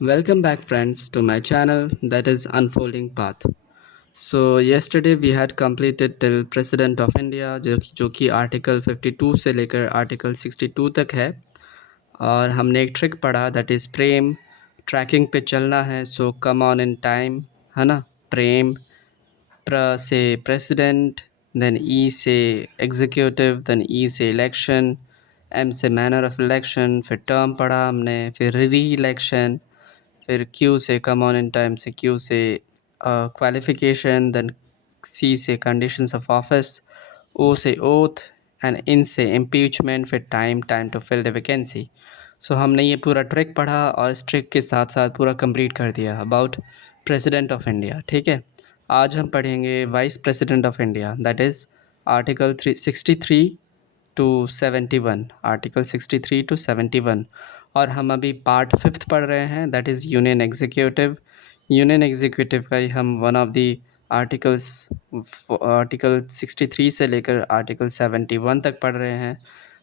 Welcome back, friends, to my channel that is Unfolding Path. So, yesterday we had completed till President of India जो कि article 52 से लेकर article 62 तक है और हमने एक ट्रिक पढ़ा दैट इज़ प्रेम ट्रैकिंग पे चलना है सो कम ऑन इन टाइम है ना प्रेम प्र से प्रेसिडेंट देन ई से एग्जीक्यूटिव देन ई से इलेक्शन एम से मैनर ऑफ इलेक्शन फिर टर्म पढ़ा हमने फिर री इलेक्शन फिर क्यू से कम ऑन इन टाइम से क्यू से क्वालिफिकेशन देन सी से कंडीशंस ऑफ ऑफिस ओ से ओथ एंड इन से इम्पीचमेंट फिर time to fill the vacancy. So हमने ये पूरा ट्रिक पढ़ा और इस ट्रिक के साथ साथ पूरा कंप्लीट कर दिया अबाउट प्रेसिडेंट ऑफ इंडिया। ठीक है, आज हम पढ़ेंगे vice president of India that is article 363 to 71, article 63 to 71। और हम अभी पार्ट फिफ्थ पढ़ रहे हैं that is union executive. Union executive का ही हम one of the articles article 63 से लेकर आर्टिकल 71 तक पढ़ रहे हैं।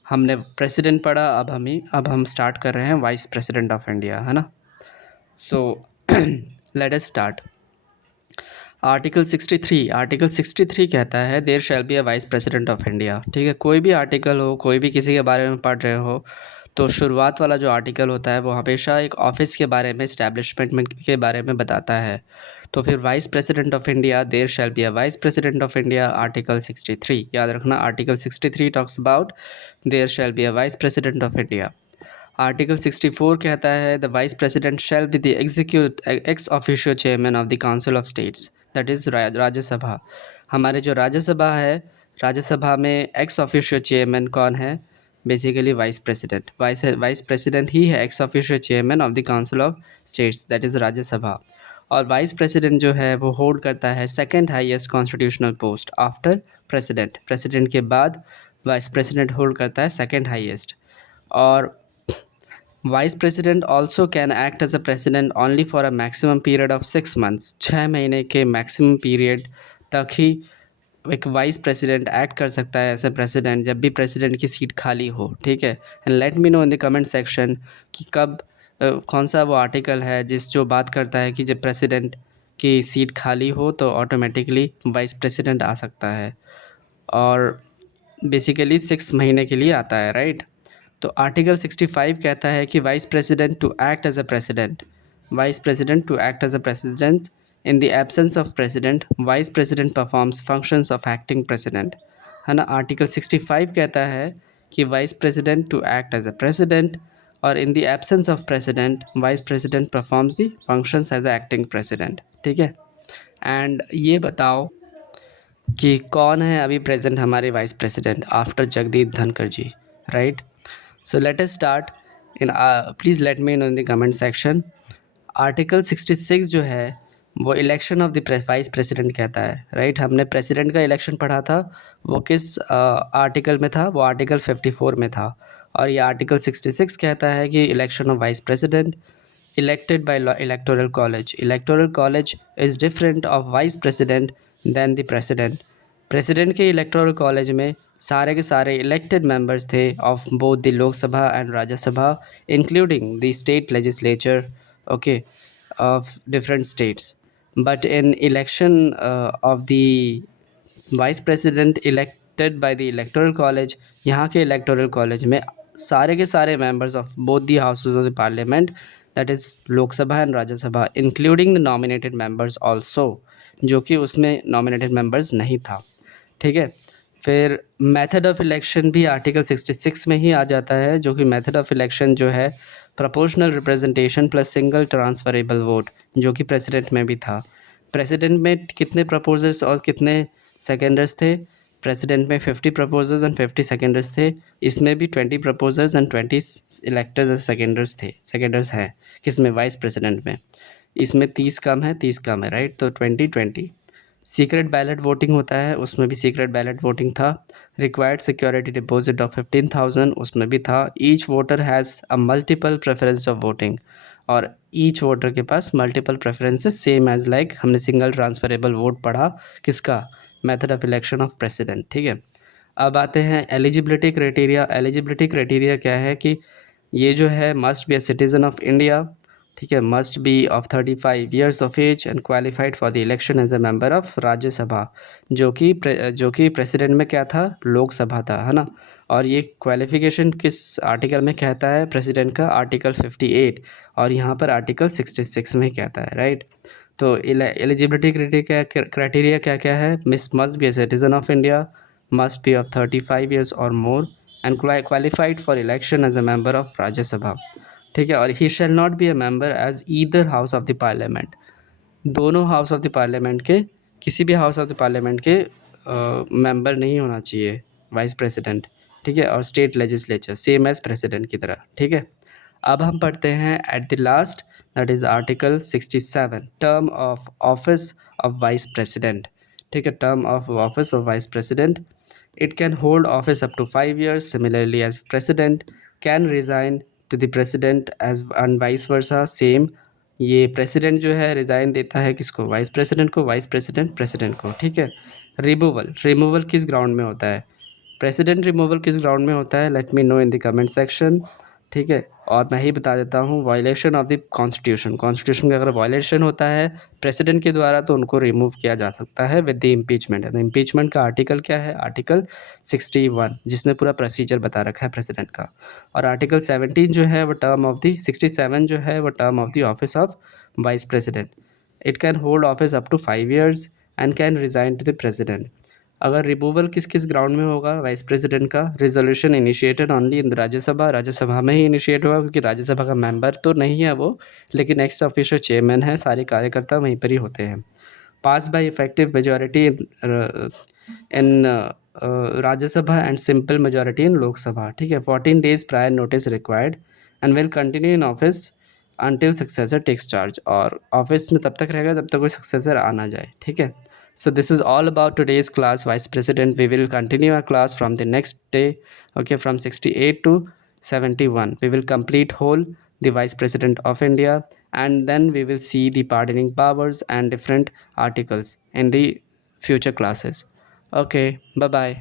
हमने प्रेसिडेंट पढ़ा, अब हम स्टार्ट कर रहे हैं वाइस प्रेसिडेंट ऑफ इंडिया, है ना। So let us start. Article 63 कहता है there shall be a vice president of India. ठीक है, कोई भी आर्टिकल हो, कोई भी किसी के बारे में पढ़ रहे हो तो शुरुआत वाला जो आर्टिकल होता है वो हमेशा एक ऑफिस के बारे में, इस्टेब्लिशमेंट के बारे में बताता है। तो फिर vice president of India, there shall be a vice president of India, article 63 याद रखना। Article 63 talks about their shall be a vice president of India. Article 64 कहता है the vice president shall be the x officio chairman of the council of states that is Rajya Sabha. हमारे जो राज्यसभा है, राज्यसभा में x officio chairman कौन है? Basically vice president. Vice president ही है ex officio chairman of the council of states that is Rajya Sabha. और vice president जो है वो होल्ड करता है second highest constitutional post after president. President के बाद वाइस प्रेसिडेंट होल्ड करता है सेकंड हाईएस्ट। और vice president also can act as a president only for a maximum period of 6 months. 6 महीने के मैक्सिमम पीरियड तक ही एक वाइस प्रेसिडेंट एक्ट कर सकता है एज ए प्रेसिडेंट, जब भी प्रेसिडेंट की सीट खाली हो। ठीक है, and let me know in the comment section कि कब कौन सा वो आर्टिकल है जो बात करता है कि जब प्रेसिडेंट की सीट खाली हो तो ऑटोमेटिकली वाइस प्रेसिडेंट आ सकता है। और बेसिकली 6 महीने के लिए आता है, राइट। तो आर्टिकल 65 कहता है कि vice president to act as a president, vice president to act as a president in the absence of president, vice president performs functions of acting president, है ना। आर्टिकल 65 कहता है कि vice president to act as a president और in the absence of president vice president performs the functions as a acting president. ठीक है, and ये बताओ कि कौन है अभी प्रेजेंट हमारे vice president after Jagdeep Dhankhar ji, right. So let us start in please let me know in the comment section. Article 66 जो है वो election of the vice president कहता है, राइट। हमने प्रेसिडेंट का इलेक्शन पढ़ा था, वो किस आर्टिकल में था? वो आर्टिकल 54 में था। और ये आर्टिकल 66 कहता है कि election of vice president elected by electoral college. Electoral college is different of vice president than the president. President के इलेक्टोरल कॉलेज में सारे के सारे इलेक्टेड मेंबर्स थे of both the Lok Sabha and Rajya Sabha including the state legislature, okay, of different states. But in election of the vice president elected by the electoral college, यहाँ के electoral college में सारे के सारे members of both the houses of the parliament that is Lok Sabha and Rajya Sabha including the nominated members also, जो कि उसमें nominated members नहीं था। ठीक है, फिर मेथड ऑफ इलेक्शन भी आर्टिकल 66 में ही आ जाता है, जो कि मेथड ऑफ इलेक्शन जो है proportional representation plus single transferable vote, जो कि प्रेसिडेंट में भी था। प्रेसिडेंट में कितने प्रपोजर्स और कितने सेकेंडर्स थे? प्रेसिडेंट में 50 प्रपोजर्स एंड 50 सेकेंडर्स थे। इसमें भी 20 proposers and 20 electors and seconders हैं। किस में? वाइस प्रेसिडेंट में। इसमें 30 कम है, 30 कम है, राइट। तो 20-20। सीक्रेट बैलेट वोटिंग होता है, उसमें भी सीक्रेट बैलेट वोटिंग था। रिक्वायर्ड सिक्योरिटी डिपॉजिट ऑफ 15,000, उसमें भी था। Each voter has a multiple preference of voting, और ईच वोटर के पास multiple preferences same as like हमने सिंगल ट्रांसफरेबल वोट पढ़ा किसका? Method of election of president. ठीक है, अब आते हैं एलिजिबिलिटी क्राइटेरिया। एलिजिबिलिटी क्राइटेरिया क्या है कि ये जो है must be a citizen of India, ठीक है, must be of 35 years of as and qualified for the election as a member of Rajya Sabha, जो कि प्रेसिडेंट में क्या था, लोकसभा था, है ना। और ये क्वालिफिकेशन किस आर्टिकल में कहता है प्रेसिडेंट का, आर्टिकल 58, और यहाँ पर आर्टिकल 66 में कहता है, राइट। तो एलिजिबिलिटी क्राइटेरिया क्या क्या है, miss must be a citizen of India, must be of 35 years और more, and qualified for election as a member of Rajya Sabha, ठीक है। और he shall not be a member as either house of the parliament, दोनों house of the parliament के, किसी भी house of the parliament के member नहीं होना चाहिए वाइस प्रेसिडेंट, ठीक है। और state legislature same as president की तरह, ठीक है। अब हम पढ़ते हैं at the last, that is article 67, term of office of vice president, ठीक है। Term of office of vice president, it can hold office up to 5 years. Similarly, as president can resign to the president as and vice versa. Same, ये president जो है resign देता है किसको, vice president को, vice president president को, ठीक है। रिमूवल किस ग्राउंड में होता है, प्रेसिडेंट रिमूवल किस ग्राउंड में होता है, late me know in the comment section, ठीक है। और मैं ही बता देता हूँ, वायलेशन ऑफ द कॉन्स्टिट्यूशन का अगर वायलेशन होता है प्रेसिडेंट के द्वारा तो उनको रिमूव किया जा सकता है विद द इम्पीचमेंट। इम्पीचमेंट का आर्टिकल क्या है, आर्टिकल 61, जिसमें पूरा प्रोसीजर बता रखा है प्रेसिडेंट का। और आर्टिकल 17 जो है वो टर्म ऑफ द 67 जो है वो term of the office of vice president. It can hold office up to 5 years and can resign to the president. अगर रिमूवल किस किस ग्राउंड में होगा वाइस प्रेसिडेंट का, resolution initiated only in Rajya Sabha में ही इनिशिएट होगा, क्योंकि राज्यसभा का मेंबर तो नहीं है वो, लेकिन एक्स ऑफिशियो चेयरमैन है, सारे कार्यकर्ता वहीं पर ही होते हैं। Pass by effective majority in Rajya Sabha and simple majority in Lok Sabha, ठीक है। 14 days prior notice required and will continue in office until successor takes charge, और ऑफिस में तब तक रहेगा जब तक कोई सक्सेसर आ ना जाए, ठीक है। So this is all about today's class, Vice President. We will continue our class from the next day, okay, from 68 to 71. We will complete whole the Vice President of India, and then we will see the pardoning powers and different articles in the future classes. Okay, bye bye.